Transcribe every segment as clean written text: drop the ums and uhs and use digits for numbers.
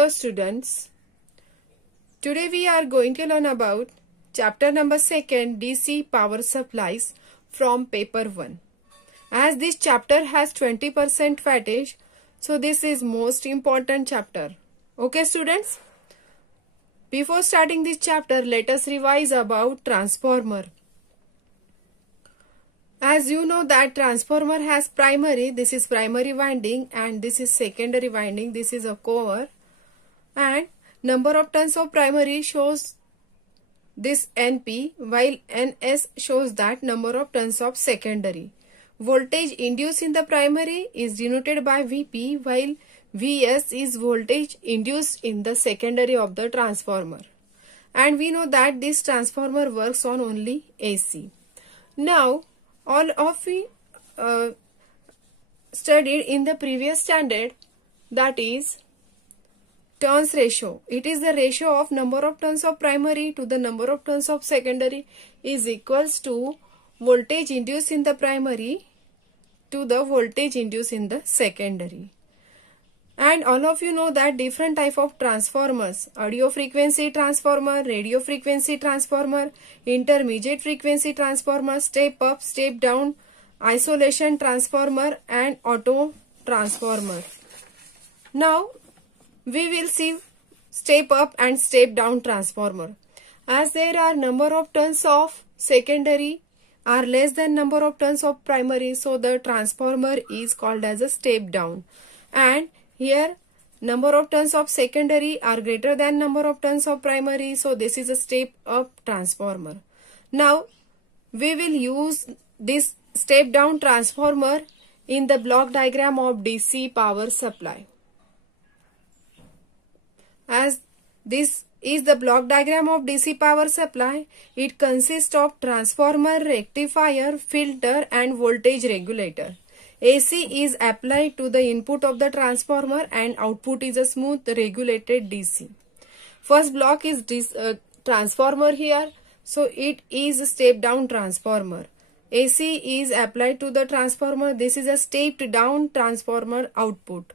Hello students, today we are going to learn about chapter number 2 DC power supplies from paper 1. As this chapter has 20% wattage, so this is most important chapter. Okay students, before starting this chapter let us revise about transformer. As you know that transformer has primary, this is primary winding and this is secondary winding, this is a core, and number of turns of primary shows this NP while NS shows that number of turns of secondary. Voltage induced in the primary is denoted by VP while VS is voltage induced in the secondary of the transformer. And we know that this transformer works on only AC. Now all of we studied in the previous standard, that is turns ratio. It is the ratio of number of turns of primary to the number of turns of secondary is equals to voltage induced in the primary to the voltage induced in the secondary. And all of you know that different type of transformers: audio frequency transformer, radio frequency transformer, intermediate frequency transformer, step up, step down, isolation transformer and auto transformer. Now we will see step up and step down transformer. As there are number of turns of secondary are less than number of turns of primary, so the transformer is called as a step down. And here number of turns of secondary are greater than number of turns of primary, so this is a step up transformer. Now we will use this step down transformer in the block diagram of DC power supply. As this is the block diagram of DC power supply, it consists of transformer, rectifier, filter and voltage regulator. AC is applied to the input of the transformer and output is a smooth regulated DC. First block is this transformer here, so it is a step down transformer. AC is applied to the transformer. This is a stepped down transformer output.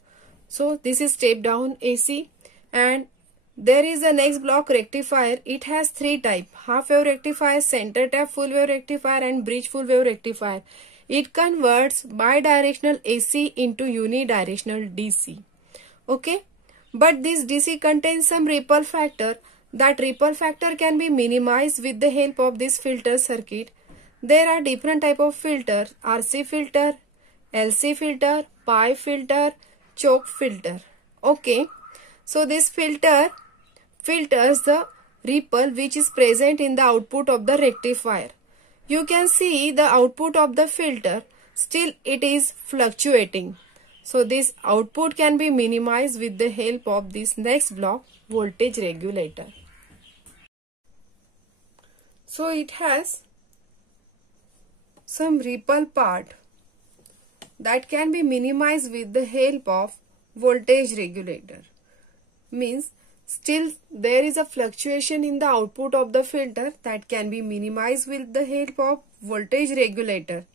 So this is step down AC. And there is the next block, rectifier. It has three types: half wave rectifier, center tap full wave rectifier and bridge full wave rectifier. It converts bidirectional AC into unidirectional DC. Okay, but this DC contains some ripple factor. That ripple factor can be minimized with the help of this filter circuit. There are different type of filter: RC filter, LC filter, pi filter, choke filter. Okay, so this filter filters the ripple which is present in the output of the rectifier. You can see the output of the filter, still it is fluctuating. So this output can be minimized with the help of this next block, voltage regulator. So it has some ripple part that can be minimized with the help of voltage regulator. Means still there is a fluctuation in the output of the filter that can be minimized with the help of voltage regulator.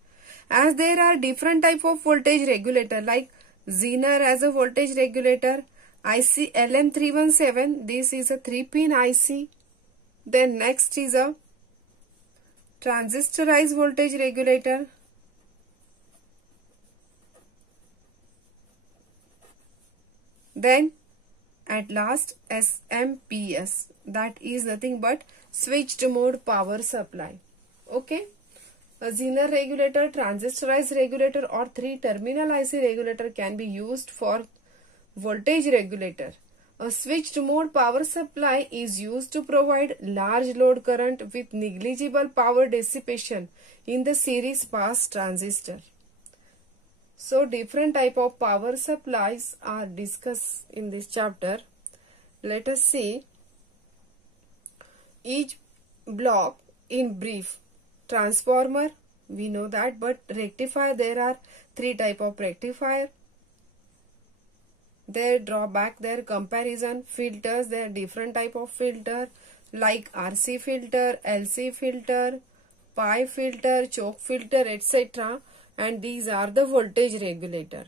As there are different type of voltage regulator like Zener as a voltage regulator, IC LM317, this is a 3-pin IC. Then next is a transistorized voltage regulator. Then at last SMPS, that is nothing but switched mode power supply. Okay, a Zener regulator, transistorized regulator or 3-terminal IC regulator can be used for voltage regulator. A switched mode power supply is used to provide large load current with negligible power dissipation in the series pass transistor. So different type of power supplies are discussed in this chapter. Let us see each block in brief. Transformer, we know that, but rectifier, there are three type of rectifier. Their drawback, their comparison. Filters, there are different type of filter like RC filter, LC filter, pi filter, choke filter, etc. And these are the voltage regulator.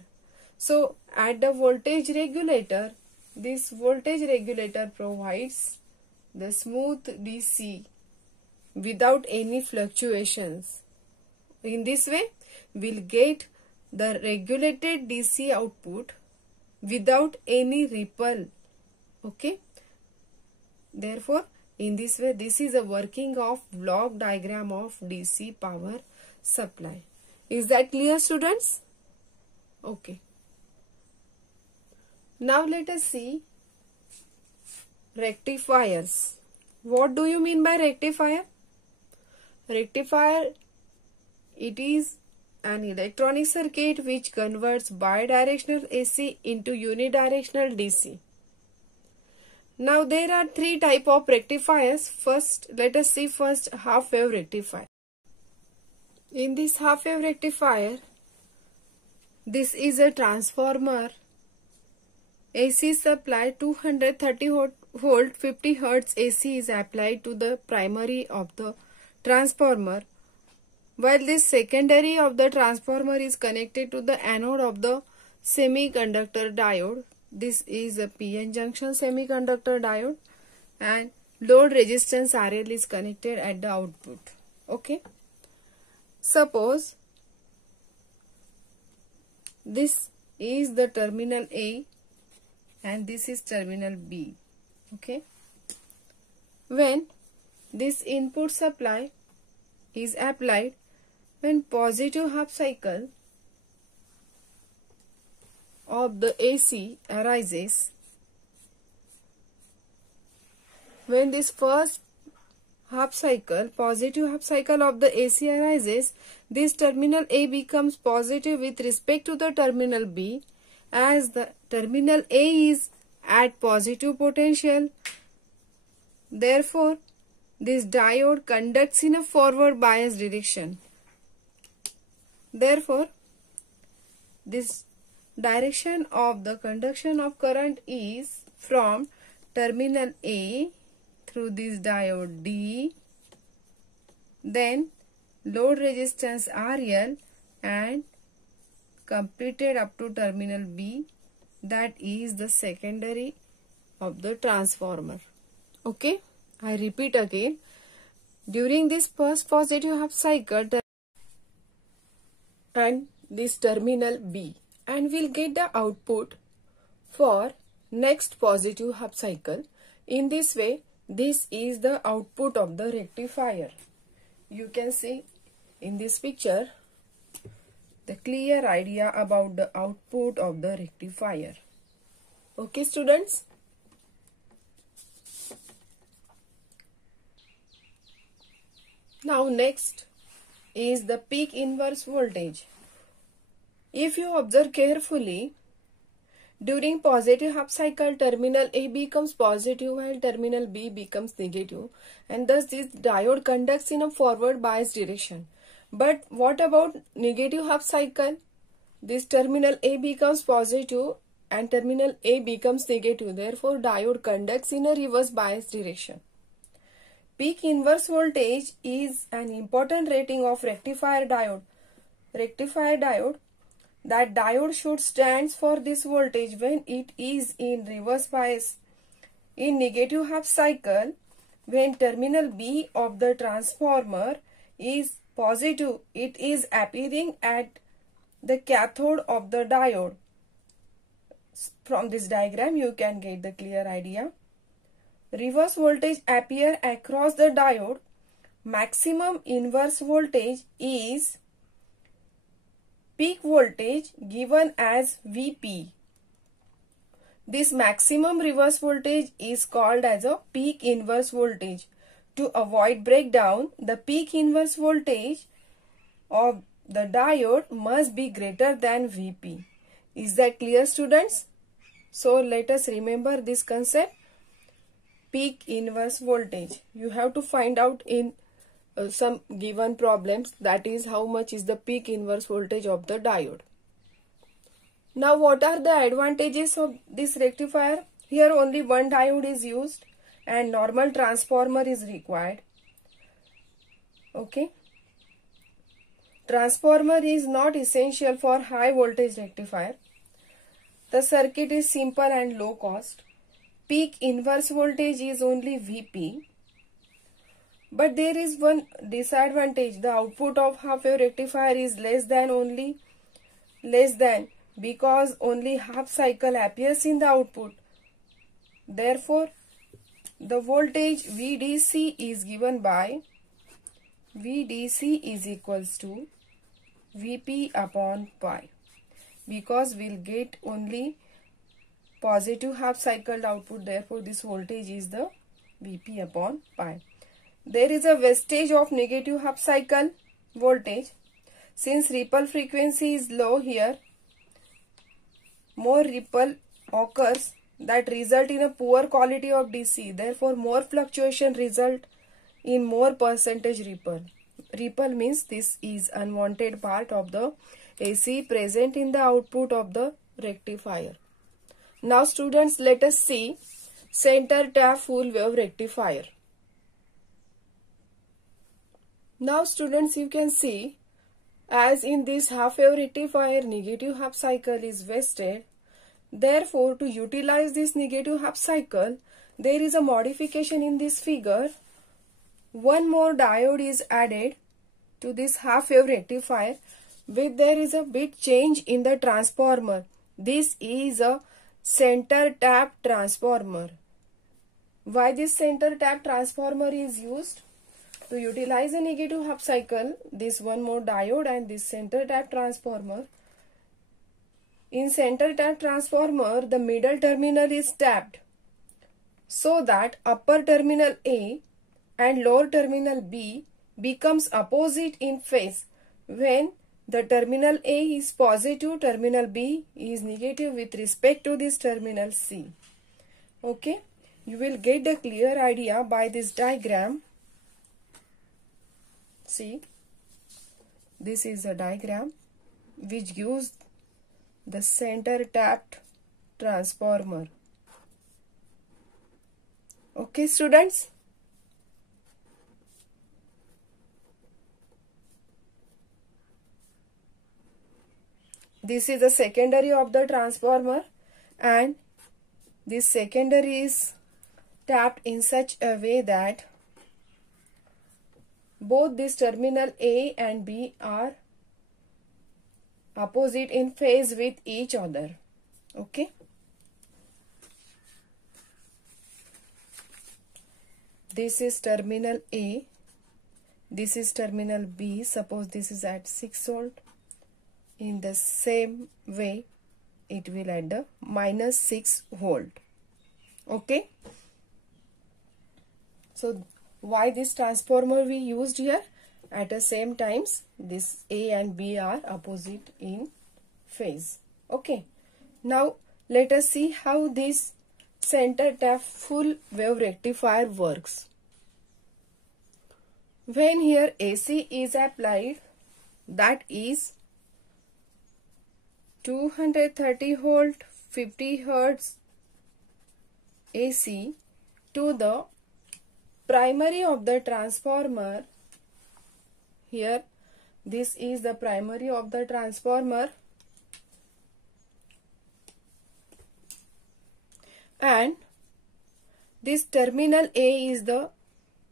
So at the voltage regulator, this voltage regulator provides the smooth DC without any fluctuations. In this way, we'll get the regulated DC output without any ripple. Okay. Therefore, in this way, this is a working of block diagram of DC power supply. Is that clear, students? Okay. Now let us see rectifiers. What do you mean by rectifier? Rectifier, it is an electronic circuit which converts bidirectional AC into unidirectional DC. Now there are three types of rectifiers. First, let us see first half wave rectifier. In this half wave rectifier, this is a transformer. AC supply 230 volt 50 Hz AC is applied to the primary of the transformer, while this secondary of the transformer is connected to the anode of the semiconductor diode. This is a PN junction semiconductor diode, and load resistance RL is connected at the output. Okay. Suppose this is the terminal A and this is terminal B. Okay. When this input supply is applied, when positive half cycle of the AC arises, when this first positive half cycle of the AC arises, this terminal A becomes positive with respect to the terminal B, as the terminal A is at positive potential. Therefore, this diode conducts in a forward bias direction. Therefore, this direction of the conduction of current is from terminal A through this diode D, then load resistance RL, and completed up to terminal B, that is the secondary of the transformer. Okay, I repeat again. During this first positive half cycle and this terminal B, and we'll get the output for next positive half cycle. In this way, this is the output of the rectifier. You can see in this picture the clear idea about the output of the rectifier. Okay, students? Now next is the peak inverse voltage. If you observe carefully, during positive half cycle, terminal A becomes positive while terminal B becomes negative, and thus this diode conducts in a forward bias direction. But what about negative half cycle? This terminal A becomes positive and terminal A becomes negative. Therefore, diode conducts in a reverse bias direction. Peak inverse voltage is an important rating of rectifier diode. Rectifier diode, that diode should stand for this voltage when it is in reverse bias. In negative half cycle, when terminal B of the transformer is positive, it is appearing at the cathode of the diode. From this diagram, you can get the clear idea. Reverse voltage appear across the diode. Maximum inverse voltage is peak voltage given as Vp. This maximum reverse voltage is called as a peak inverse voltage. To avoid breakdown, the peak inverse voltage of the diode must be greater than Vp. Is that clear, students? So let us remember this concept. Peak inverse voltage. You have to find out in some given problems, that is how much is the peak inverse voltage of the diode. Now what are the advantages of this rectifier? Here only one diode is used and normal transformer is required. Okay. Transformer is not essential for high voltage rectifier. The circuit is simple and low cost. Peak inverse voltage is only Vp. But there is one disadvantage. The output of half wave rectifier is less than because only half cycle appears in the output. Therefore, the voltage VDC is given by VDC is equals to Vp upon pi, because we'll get only positive half cycled output. Therefore, this voltage is the Vp upon pi. There is a wastage of negative half cycle voltage. Since ripple frequency is low here, more ripple occurs that result in a poor quality of DC. Therefore, more fluctuation result in more percentage ripple. Ripple means this is unwanted part of the AC present in the output of the rectifier. Now students, let us see center tap full wave rectifier. Now students, you can see, as in this half wave rectifier, negative half cycle is wasted. Therefore, to utilize this negative half cycle, there is a modification in this figure. One more diode is added to this half wave rectifier, with there is a bit change in the transformer. This is a center tap transformer. Why this center tap transformer is used? To utilize a negative half cycle, this one more diode and this center tap transformer. In center tap transformer, the middle terminal is tapped so that upper terminal A and lower terminal B becomes opposite in phase. When the terminal A is positive, terminal B is negative with respect to this terminal C. Okay, you will get a clear idea by this diagram. See, this is a diagram which gives the center tapped transformer. Okay students, this is the secondary of the transformer, and this secondary is tapped in such a way that both this terminal A and B are opposite in phase with each other. Okay. This is terminal A. This is terminal B. Suppose this is at 6 volt. In the same way, it will at the minus 6 volt. Okay. So, why this transformer we used here? At the same times, this A and B are opposite in phase. Okay. Now, let us see how this center tap full wave rectifier works. When here AC is applied, that is 230 volt 50 hertz AC to the primary of the transformer. Here, this is the primary of the transformer, and this terminal A is the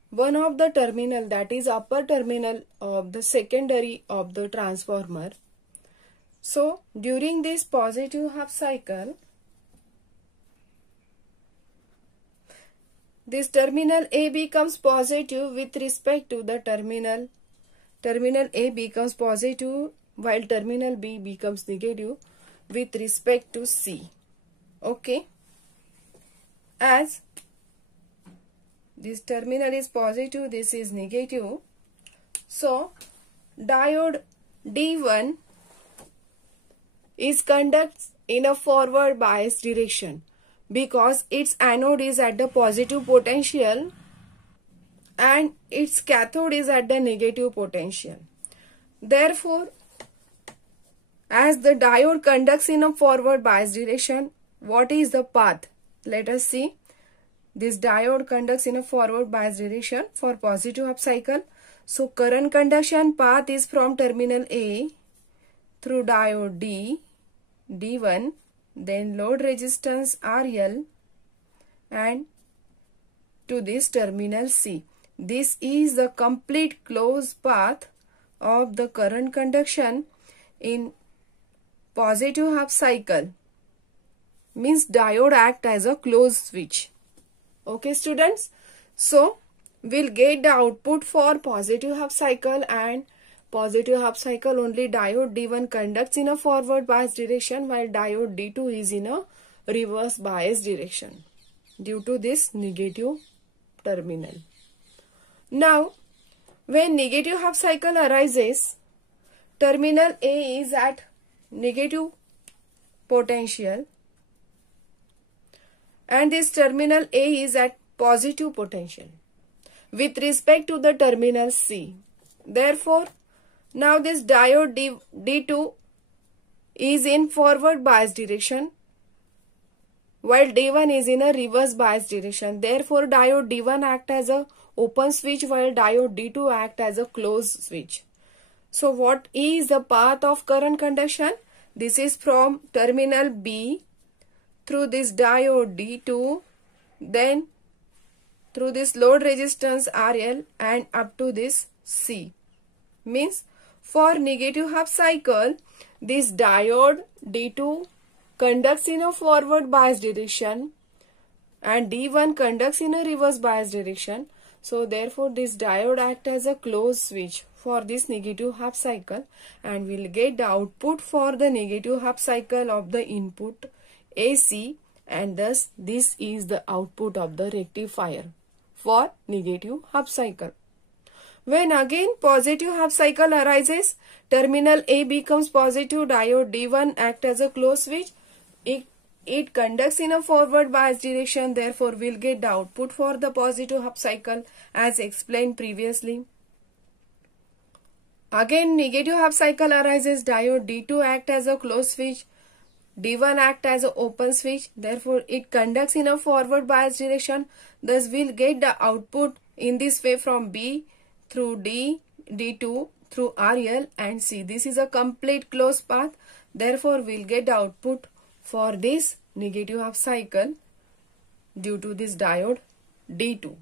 one of the terminal, that is upper terminal of the secondary of the transformer. So, during this positive half cycle, this terminal A becomes positive with respect to the terminal A becomes positive while terminal B becomes negative with respect to C. Okay. As this terminal is positive, this is negative. So, diode D1 is conducted in a forward bias direction because its anode is at the positive potential and its cathode is at the negative potential. Therefore, as the diode conducts in a forward bias direction, what is the path? Let us see. This diode conducts in a forward bias direction for positive half cycle. So, current conduction path is from terminal A through diode D1, then load resistance RL, and to this terminal C. This is the complete closed path of the current conduction in positive half cycle. Means diode act as a closed switch. Okay students, so we'll get the output for positive half cycle, and positive half cycle only diode D1 conducts in a forward bias direction while diode D2 is in a reverse bias direction due to this negative terminal. Now when negative half cycle arises, terminal A is at negative potential and this terminal A is at positive potential with respect to the terminal C. Therefore, now this diode D2 is in forward bias direction while D1 is in a reverse bias direction. Therefore, diode D1 act as a open switch while diode D2 act as a closed switch. So what is the path of current conduction? This is from terminal B through this diode D2, then through this load resistance RL and up to this C. Means for negative half cycle, this diode D2 conducts in a forward bias direction and D1 conducts in a reverse bias direction. So therefore this diode acts as a closed switch for this negative half cycle, and we'll get the output for the negative half cycle of the input AC, and thus this is the output of the rectifier for negative half cycle. When again positive half cycle arises, terminal A becomes positive, diode D1 acts as a closed switch. It conducts in a forward bias direction, therefore we'll get the output for the positive half cycle as explained previously. Again negative half cycle arises, diode D2 acts as a closed switch, D1 acts as an open switch, therefore it conducts in a forward bias direction. Thus we'll get the output in this way from B through D, D2 through RL and C. This is a complete closed path, therefore we'll get the output for this negative half cycle due to this diode D2.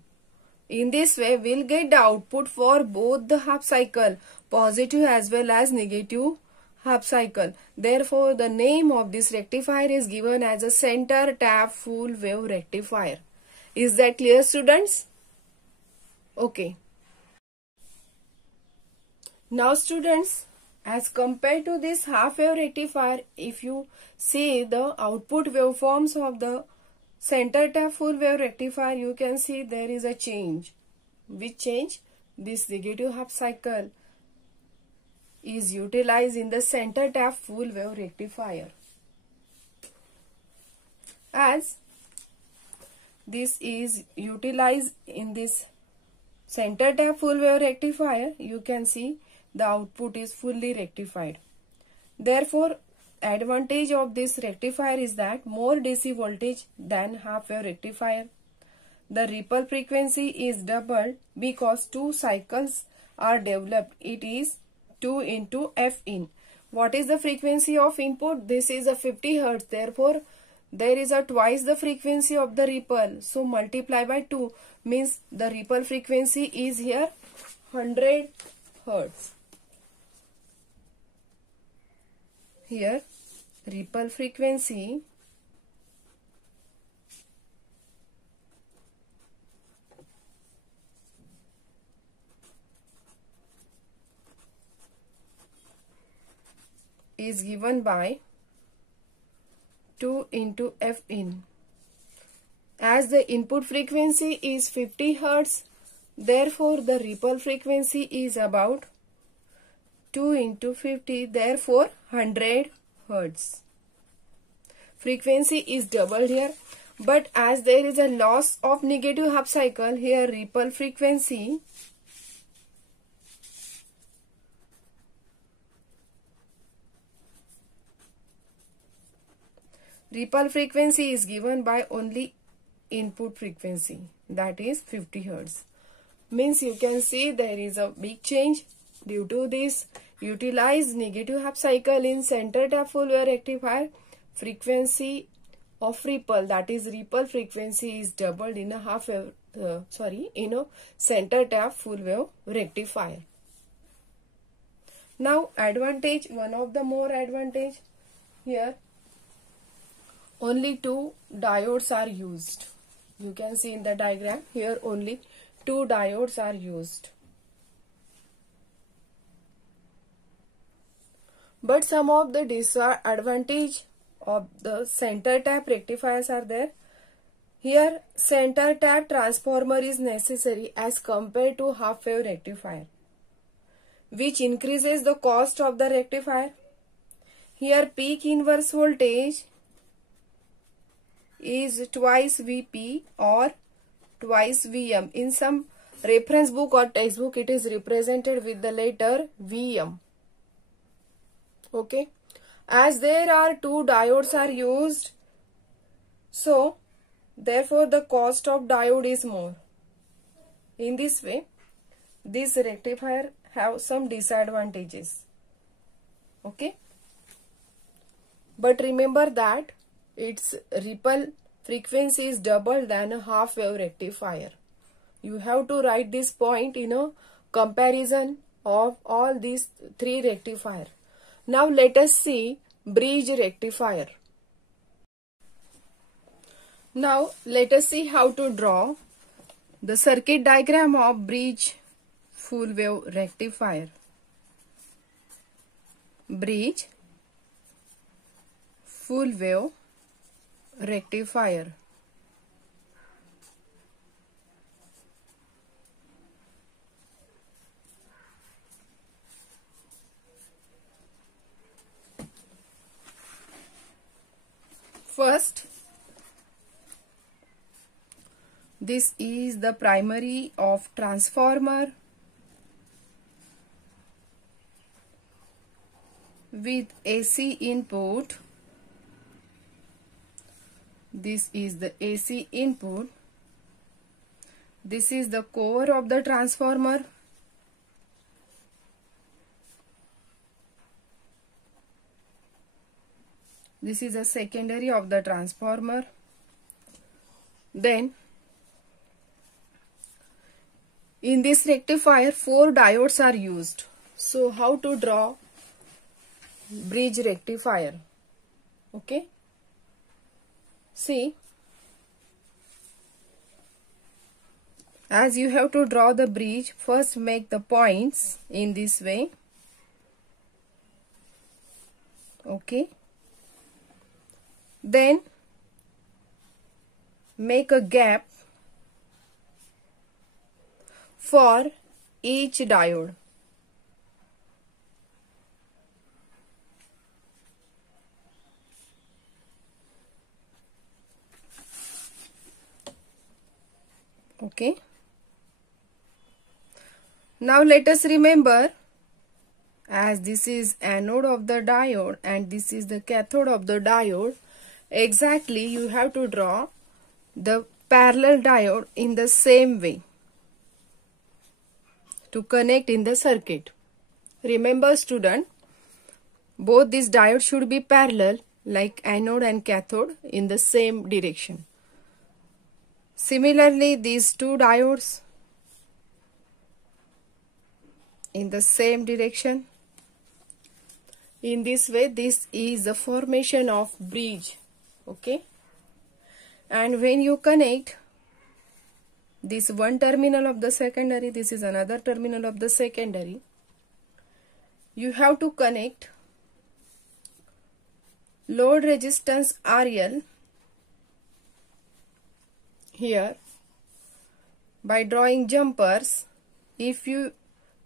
In this way, we'll get the output for both the half cycle, positive as well as negative half cycle. Therefore, the name of this rectifier is given as a center tap full wave rectifier. Is that clear, students? Okay. Now, students, as compared to this half wave rectifier, if you see the output waveforms of the center tap full wave rectifier, you can see there is a change. Which change? This negative half cycle is utilized in the center tap full wave rectifier. As this is utilized in this center tap full wave rectifier, you can see the output is fully rectified. Therefore, advantage of this rectifier is that more DC voltage than half wave rectifier. The ripple frequency is doubled because 2 cycles are developed. It is 2 into F in. What is the frequency of input? This is a 50 Hz. Therefore, there is a twice the frequency of the ripple. So, multiply by 2 means the ripple frequency is here 100 Hz. Here, ripple frequency is given by 2 into F in. As the input frequency is 50 Hz, therefore the ripple frequency is about 2 into 50, therefore 100 Hz. Frequency is doubled here, but as there is a loss of negative half cycle, here ripple frequency is given by only input frequency, that is 50 Hz. Means you can see there is a big change. Due to this utilized negative half cycle in center tap full wave rectifier, frequency of ripple, that is ripple frequency, is doubled in a in a center tap full wave rectifier. Now advantage, one of the more advantage here, only two diodes are used. You can see in the diagram here only two diodes are used. But some of the disadvantage of the center tap rectifiers are there. Here center tap transformer is necessary as compared to half wave rectifier, which increases the cost of the rectifier. Here peak inverse voltage is twice Vp or twice Vm. In some reference book or textbook it is represented with the letter Vm. Okay, as there are two diodes are used, so therefore the cost of diode is more. In this way, this rectifier have some disadvantages. Okay, but remember that its ripple frequency is double than a half wave rectifier. You have to write this point in a comparison of all these three rectifier. Now let us see bridge rectifier. Now let us see how to draw the circuit diagram of bridge full wave rectifier. Bridge full wave rectifier. First, this is the primary of transformer with AC input. This is the AC input. This is the core of the transformer. This is a secondary of the transformer. Then in this rectifier 4 diodes are used. So how to draw bridge rectifier? Okay, see, as you have to draw the bridge, first make the points in this way. Okay, then make a gap for each diode. Okay, now let us remember, as this is anode of the diode and this is the cathode of the diode, exactly you have to draw the parallel diode in the same way to connect in the circuit. Remember student, both these diodes should be parallel like anode and cathode in the same direction. Similarly, these two diodes in the same direction. In this way, this is the formation of bridge. Okay, and when you connect this one terminal of the secondary, this is another terminal of the secondary, you have to connect load resistance RL here by drawing jumpers. If you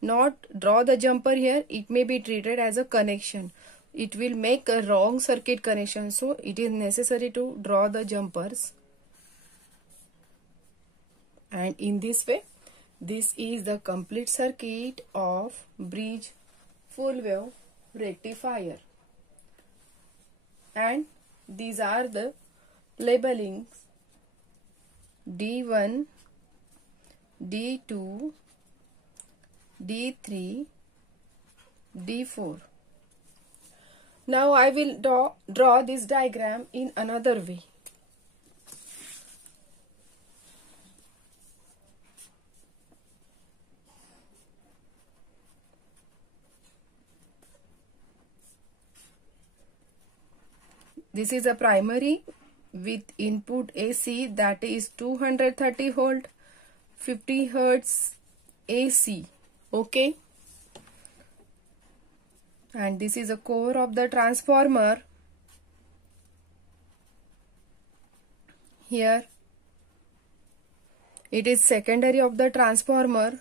not draw the jumper here, it may be treated as a connection. It will make a wrong circuit connection, so it is necessary to draw the jumpers. And in this way, this is the complete circuit of bridge full wave rectifier. And these are the labelings: D1, D2, D3, D4. Now I will draw this diagram in another way. This is a primary with input AC, that is 230 volt, 50 hertz AC. Okay. And this is a core of the transformer. Here it is secondary of the transformer.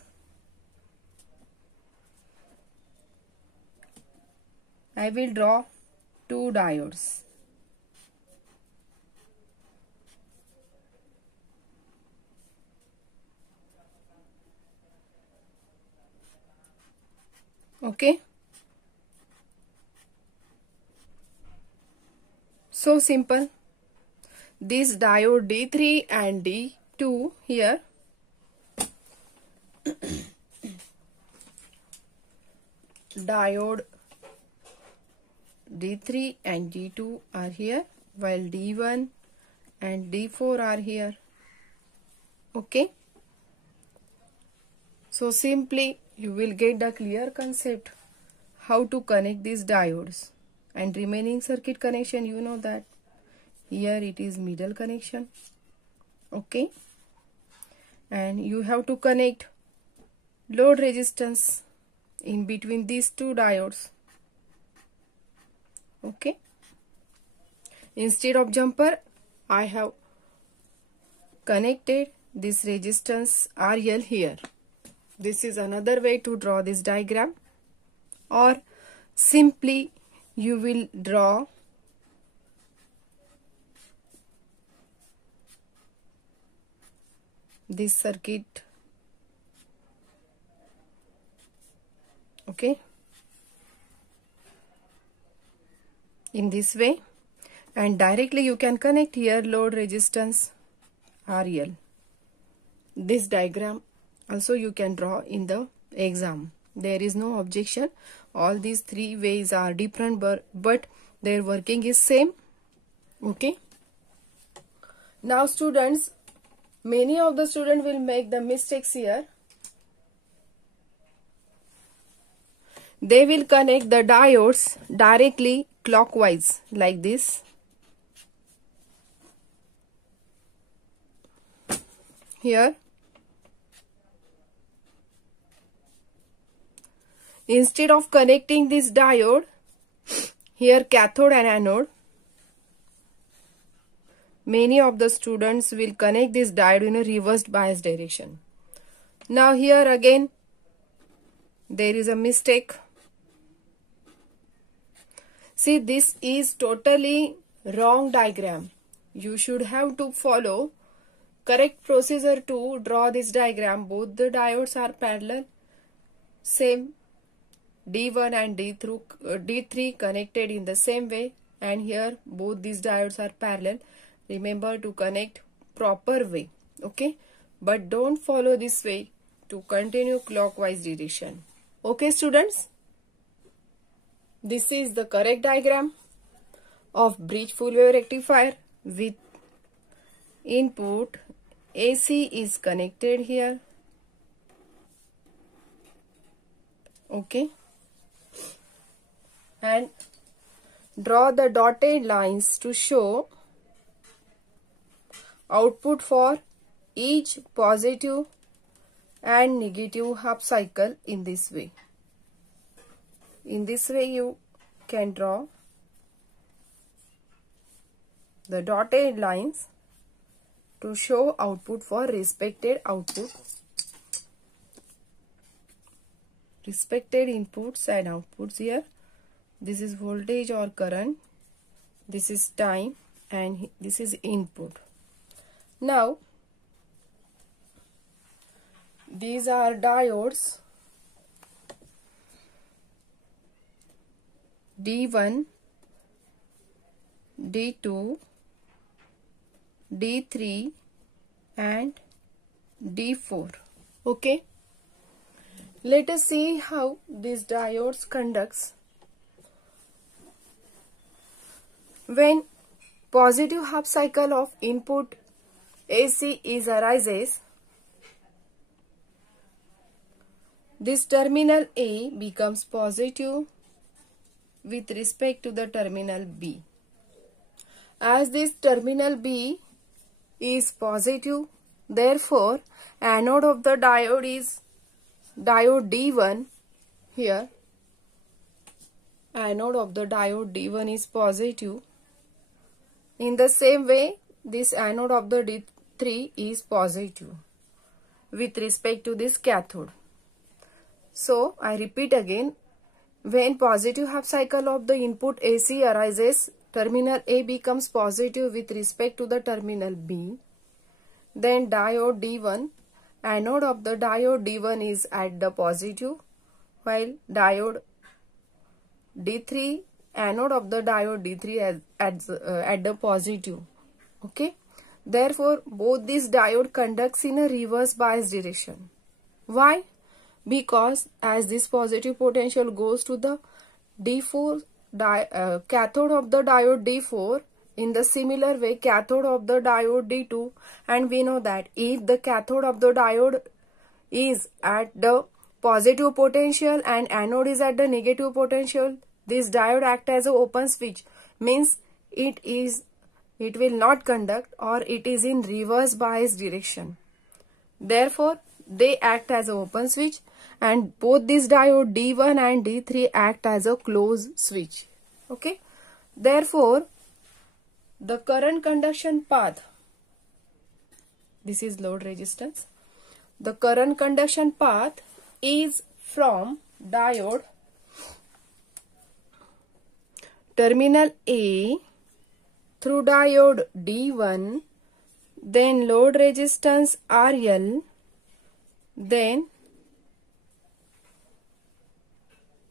I will draw two diodes. Okay. So simple. This diode D3 and D2 here. Diode D3 and D2 are here, while D1 and D4 are here. Okay. So simply you will get the clear concept how to connect these diodes, and remaining circuit connection, you know that here it is middle connection. Okay. And you have to connect load resistance in between these two diodes. Okay. Instead of jumper, I have connected this resistance RL here. This is another way to draw this diagram, or simply you will draw this circuit. Okay. In this way, and directly you can connect here load resistance RL. This diagram also you can draw in the exam. There is no objection. All these three ways are different, but their working is same. Okay. Now students, many of the students will make the mistakes here. They will connect the diodes directly clockwise like this. Here. Instead of connecting this diode, here cathode and anode, many of the students will connect this diode in a reversed bias direction. Now here again, there is a mistake. See, this is totally wrong diagram. You should have to follow correct procedure to draw this diagram. Both the diodes are parallel. Same. D1 and D3 connected in the same way, and here both these diodes are parallel. Remember to connect proper way. Okay. But don't follow this way to continue clockwise direction. Okay students. This is the correct diagram of bridge full wave rectifier with input AC is connected here. Okay. And draw the dotted lines to show output for each positive and negative half cycle in this way. In this way you can draw the dotted lines to show output for respected output, respected inputs and outputs here. This is voltage or current, this is time, and this is input. Now these are diodes D1, D2, D3 and D4. Okay. Let us see how these diodes conducts. When positive half cycle of input AC is arises, this terminal A becomes positive with respect to the terminal B. As this terminal B is positive, therefore anode of the diode is diode D1 here. Anode of the diode D1 is positive. In the same way, this anode of the D3 is positive with respect to this cathode. So, I repeat again, when positive half cycle of the input AC arises, terminal A becomes positive with respect to the terminal B. Then diode D1, anode of the diode D1 is at the positive, while diode D3, anode of the diode D3 at the positive. Okay. Therefore, both these diode conducts in a reverse bias direction. Why? Because as this positive potential goes to the D4 cathode of the diode D4, in the similar way cathode of the diode D2, and we know that if the cathode of the diode is at the positive potential and anode is at the negative potential, this diode act as an open switch, means it will not conduct, or it is in reverse bias direction. Therefore, they act as an open switch, and both these diode D1 and D3 act as a closed switch. Okay. Therefore, the current conduction path, this is load resistance. The current conduction path is from diode terminal A through diode D1, then load resistance RL, then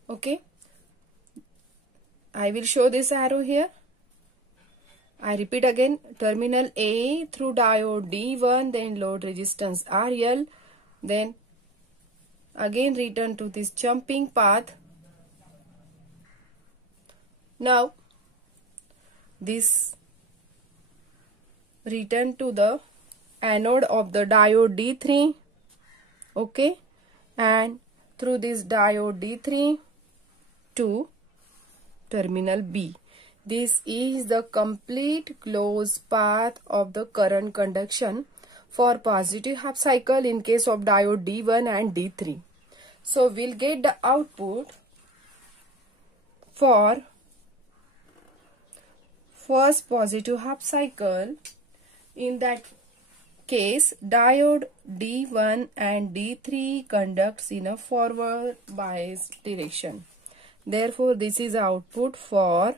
okay, I will show this arrow here. I repeat again, terminal A through diode D1, then load resistance RL, then again return to this jumping path. Now, this return to the anode of the diode D3, okay, and through this diode D3 to terminal B. This is the complete closed path of the current conduction for positive half cycle in case of diode D1 and D3. So, we'll get the output for first positive half cycle. In that case, diode D1 and D3 conducts in a forward bias direction. Therefore, this is output for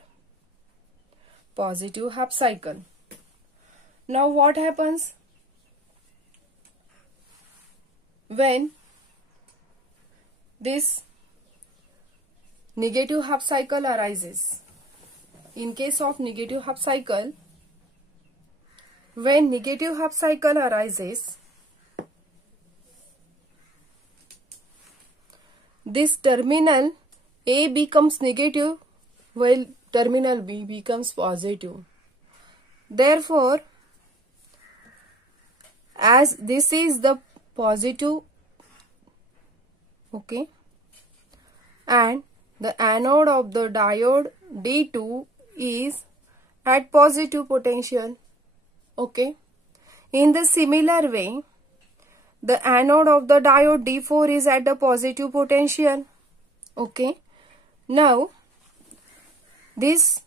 positive half cycle. Now, what happens when this negative half cycle arises? In case of negative half cycle, when negative half cycle arises, this terminal A becomes negative while terminal B becomes positive. Therefore, as this is the positive, okay, and the anode of the diode D2 is at positive potential, okay. In the similar way, the anode of the diode D4 is at the positive potential, okay. Now, this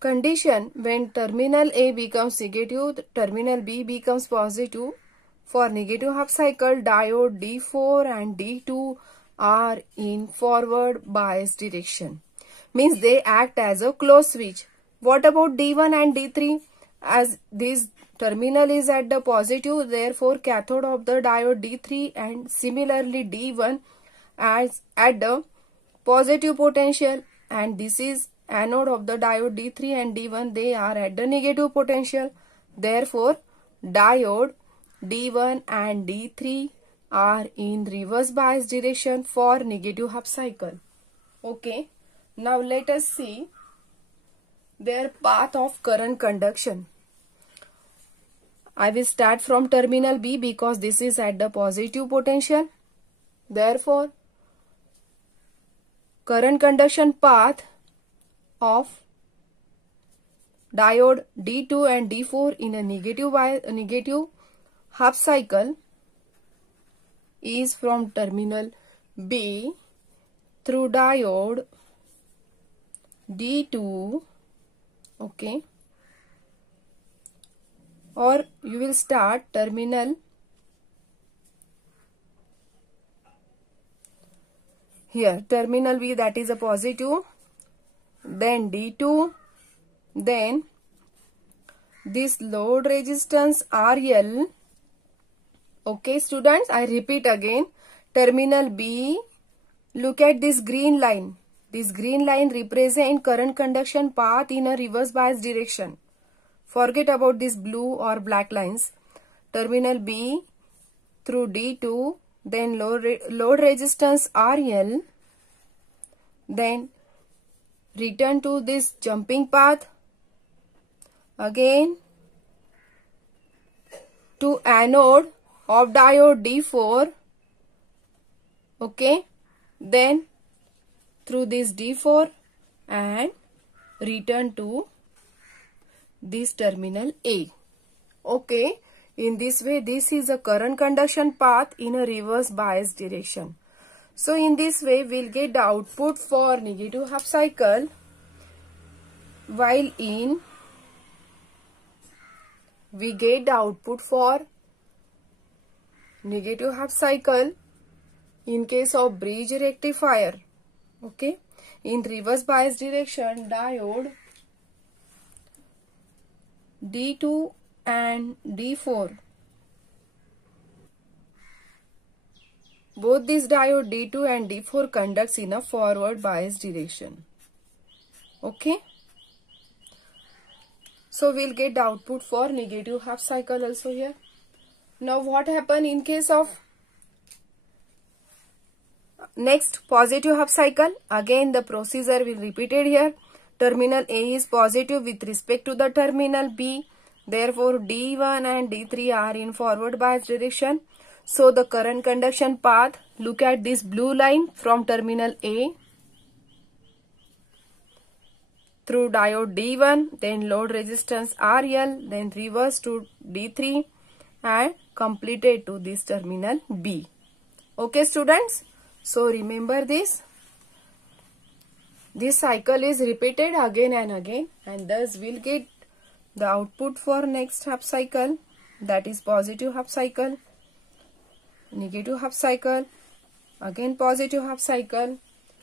condition, when terminal A becomes negative, terminal B becomes positive, for negative half cycle, diode D4 and D2 are in forward bias direction. Means they act as a closed switch. What about D1 and D3? As this terminal is at the positive, therefore cathode of the diode D3 and similarly D1 as at the positive potential, and this is anode of the diode D3 and D1, they are at the negative potential. Therefore, diode D1 and D3 are in reverse bias direction for negative half cycle. Okay. Now let us see their path of current conduction. I will start from terminal B because this is at the positive potential. Therefore, current conduction path of diode D2 and D4 in a negative half cycle is from terminal B through diode D2, okay, or you will start terminal here, terminal B, that is a positive, then D2, then this load resistance RL. Okay students, I repeat again, terminal B, look at this green line. This green line represents current conduction path in a reverse bias direction. Forget about these blue or black lines. Terminal B through D2, then load resistance RL, then return to this jumping path, again to anode of diode D4, okay, then through this D4 and return to this terminal A. Okay, in this way this is a current conduction path in a reverse bias direction. So in this way we'll get the output for negative half cycle, while in we get the output for negative half cycle in case of bridge rectifier, okay, in reverse bias direction diode D2 and D4. Both these diode D2 and D4 conducts in a forward bias direction. Okay. So we'll get the output for negative half cycle also here. Now what happen in case of next positive half cycle? Again the procedure will repeated here. Terminal A is positive with respect to the terminal B. Therefore D1 and D3 are in forward bias direction. So the current conduction path, look at this blue line from terminal A through diode D1, then load resistance RL, then reverse to D3 and completed to this terminal B. Okay students, so remember this. This cycle is repeated again and again, and thus we'll get the output for next half cycle, that is positive half cycle, negative half cycle, again positive half cycle.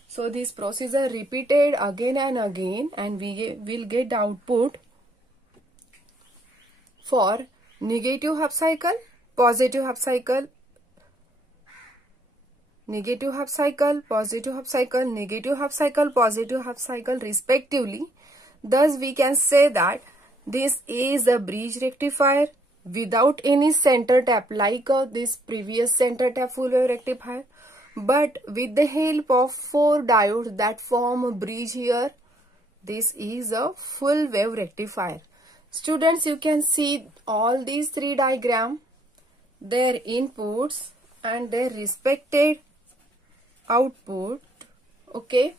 So this procedure repeated again and again, and we will get the output for negative half cycle, positive half cycle, negative half cycle, positive half cycle, negative half cycle, positive half cycle respectively. Thus we can say that this is a bridge rectifier without any center tap like this previous center tap full wave rectifier, but with the help of 4 diodes that form a bridge here, this is a full wave rectifier. Students, you can see all these 3 diagrams, their inputs and their respected output, okay,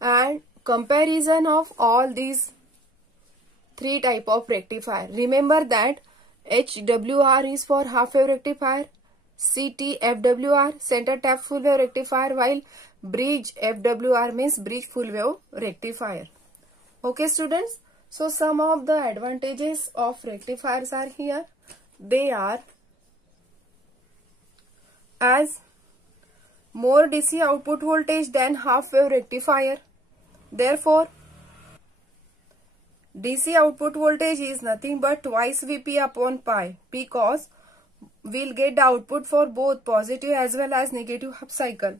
and comparison of all these 3 type of rectifier. Remember that HWR is for half wave rectifier, CT FWR center tap full wave rectifier, while bridge FWR means bridge full wave rectifier. Okay students, so some of the advantages of rectifiers are here. They are as more DC output voltage than half wave rectifier. Therefore, DC output voltage is nothing but twice Vp upon pi, because we'll get the output for both positive as well as negative half cycle.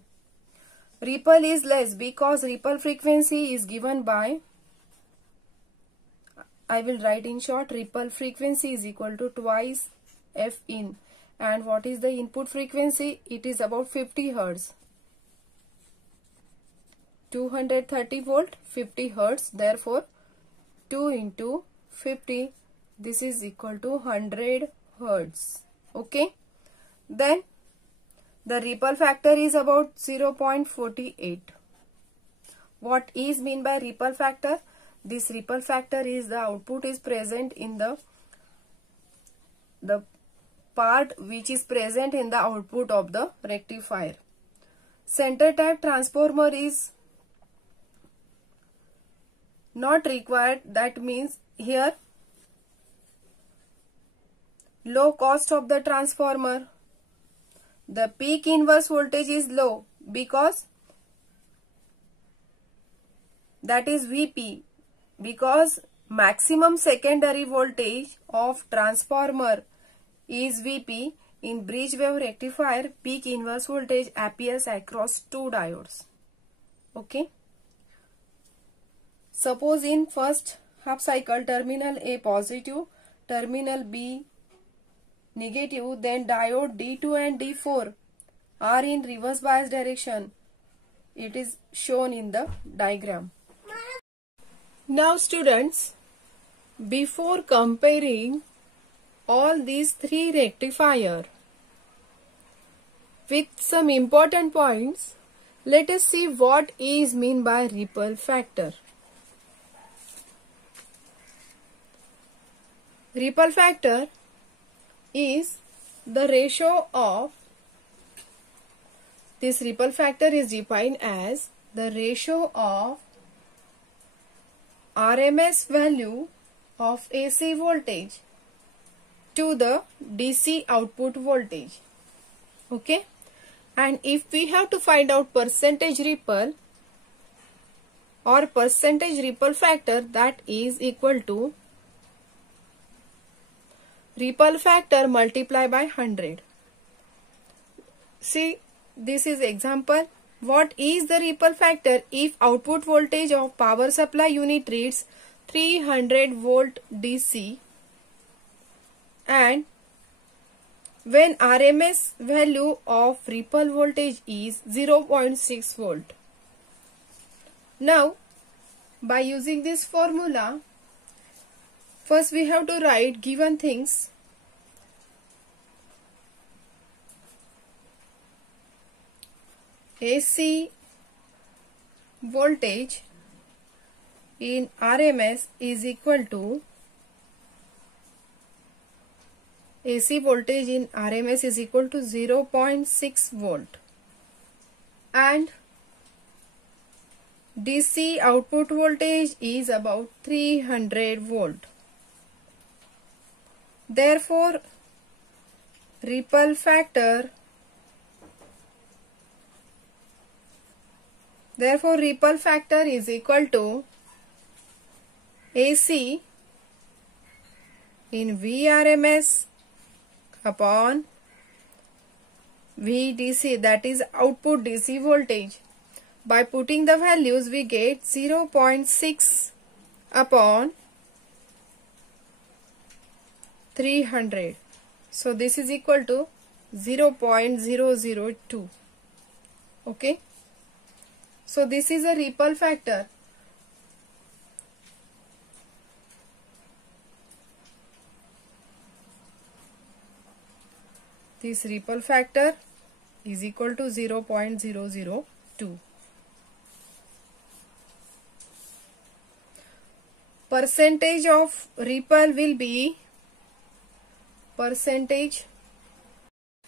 Ripple is less because ripple frequency is given by, I will write in short, ripple frequency is equal to twice F in. And what is the input frequency? It is about 50 Hz. 230 volt 50 hertz. Therefore 2 into 50, this is equal to 100 hertz. Okay. Then the ripple factor is about 0.48. What is mean by ripple factor? This ripple factor is the output is present in the part which is present in the output of the rectifier. Center type transformer is not required. That means here low cost of the transformer. The peak inverse voltage is low because that is VP, because maximum secondary voltage of transformer is VP. In bridge wave rectifier, peak inverse voltage appears across two diodes. Okay. Suppose in first half cycle terminal A positive, terminal B negative, then diode D2 and D4 are in reverse bias direction. It is shown in the diagram. Now students, before comparing all these three rectifier with some important points, let us see what is mean by ripple factor. Ripple factor is the ratio of, this ripple factor is defined as the ratio of RMS value of AC voltage to the DC output voltage. Okay. And if we have to find out percentage ripple or percentage ripple factor, that is equal to ripple factor multiplied by 100. See, this is example. What is the ripple factor? If output voltage of power supply unit reads 300 volt DC and when RMS value of ripple voltage is 0.6 volt. Now, by using this formula, first we have to write given things. AC voltage in RMS is equal to AC voltage in RMS is equal to 0.6 volt and DC output voltage is about 300 volt. Therefore, ripple factor is equal to AC in VRMS upon VDC, that is output DC voltage. By putting the values, we get 0.6 upon 300. So this is equal to 0.002. Okay. So this is a ripple factor. This ripple factor is equal to 0.002. Percentage of ripple will be percentage,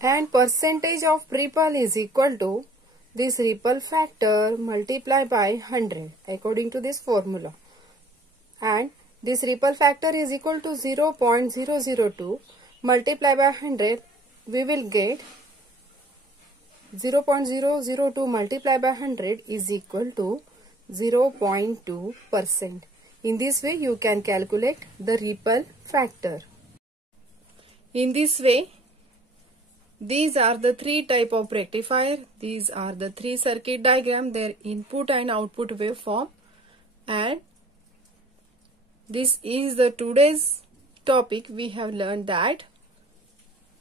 and percentage of ripple is equal to this ripple factor multiplied by 100 according to this formula, and this ripple factor is equal to 0.002 multiplied by 100. We will get 0.002 multiplied by 100 is equal to 0.2%. In this way, you can calculate the ripple factor. In this way, these are the three type of rectifier. These are the three circuit diagram, their input and output waveform, and this is the today's topic. We have learned that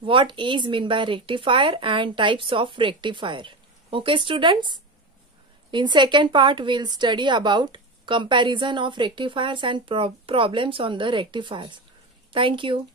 what is mean by rectifier and types of rectifier. Okay students, In second part, we'll study about comparison of rectifiers and problems on the rectifiers. Thank you.